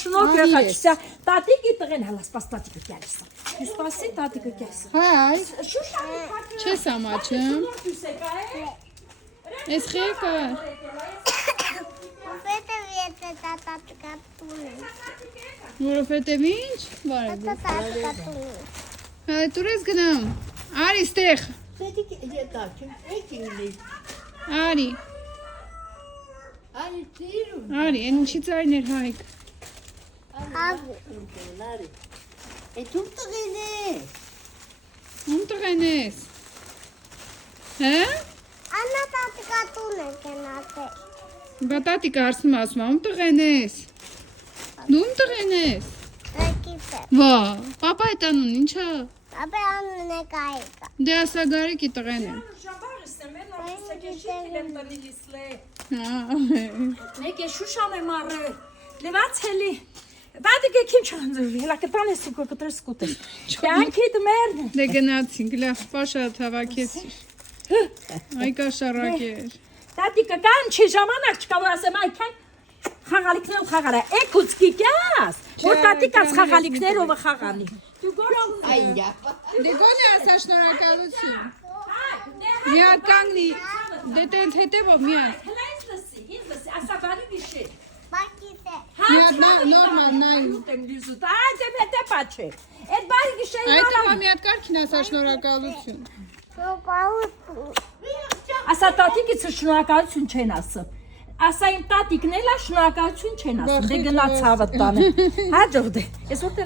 Շնորհ եղա, տատիկի տղեն հələ սպաս տատիկը գալիս։ Սպասի տատիկը գալիս։ Հայ, Շուշանի չես ամաչում։ Ես խեկը։ Որովհետև ինչ։ Բարև։ Հայ, դուր ես գնամ։ Արի ստեղ։ Արի։ Արի, են ինչի ծայրն էր Հայկ։ Ում տղեն ես։ Հե։ Աննա տատիկա տուն է գնացել։ Բա տատիկը հարցնում է, ասում է, ում տղեն ես։ Դու ում տղեն ես։ Եկիպե։ Վա, պապա է տանուն, ինչա։ Ապե անուն է կայիկա։ Դե ասա գարիկի տղեն է։ Մեկ է Շուշան եմ առել, լվացելի, բադիկը քիմ չանձրվի, հելա կտան ես ուկը կտրես կուտես, կյանքիդ մերն է։ Դե գնացինք, լավ, պաշատ հավաքեցիր։ Այկա շարակեր։ Տատիկը կան չի ժամանակ չկա, որ ասեմ այքան խաղալիքներով խաղարա, էք ուծկի կյաս, որ տատիկաս խաղալիքներով խաղանի։ Դե գոնե ասա շնորհակալություն։ Մի հատ կանգնի, դե տենց հետևով մի հատ։ Հելա ինձ լսի, ասա բարի գիշեր։ Բակիտ է։ Մի հատ նորմալ նայում։ Ուտեմ լիզուտ, այդ է պետե պաչե, այդ բարի գիշեր Այդ տղա մի հատ կարքին ասա շնորհակալություն։ Ասա տատիկից շնորհակալություն չեն ասում։ Ասա իմ տատիկն էլա շնորհակալություն չեն ասում։ Դե գնաց հավատ տանը։ Հաջողդ է։ Ես որտեղ